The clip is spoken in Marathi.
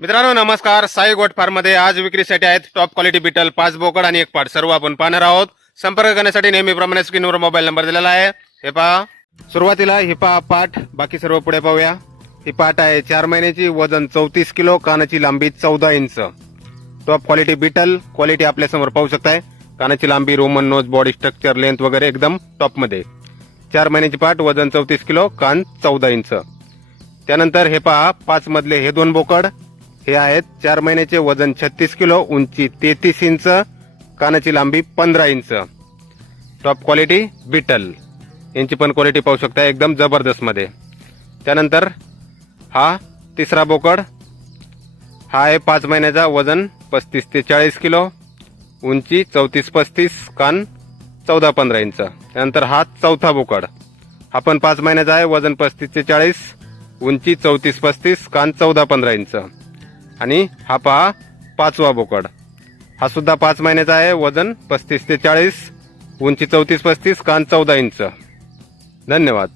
मित्रांनो नमस्कार. साई गोट फार्ममध्ये आज विक्रीसाठी आहेत टॉप क्वालिटी बिटल पाच बोकड आणि एक पाट. सर्व आपण पाहणार आहोत. संपर्क करण्यासाठी नेहमीप्रमाणे स्क्रीनवर मोबाईल नंबर दिलेला आहे. हे पहा. सुरुवातीला ही पहा पाठ बाकी सर्व पुढे पाहूया. ही पाठ आहे चार महिन्याची वजन चौतीस किलो कानाची लांबी चौदा inch. Top quality Beetal quality आपल्यासमोर पाहू शकताय. कानाची लांबी Roman nose body structure length वगैरे एकदम टॉपमध्ये. चार महिन्याची पाठ वजन चौतीस किलो कान चौदा इंच. त्यानंतर हे पहा पाच मधले हे दोन बोकड. हे आहेत चार महिन्याचे वजन छत्तीस किलो उंची तेहतीस इंच कानाची लांबी पंधरा इंच. टॉप क्वालिटी बिटल यांची पण क्वालिटी पाहू शकता एकदम जबरदस्तमध्ये. त्यानंतर हा तिसरा बोकड. हा आहे पाच महिन्याचा वजन पस्तीस ते चाळीस किलो उंची चौतीस पस्तीस कान चौदा पंधरा इंच. त्यानंतर हा चौथा बोकड. हा पण पाच महिन्याचा आहे वजन पस्तीस ते चाळीस उंची चौतीस पस्तीस कान चौदा पंधरा इंच. आणि हा पहा पाचवा बोकड. हा सुद्धा पाच महिन्याचा आहे वजन पस्तीस ते चाळीस उंची चौतीस पस्तीस कान चौदा इंच. धन्यवाद.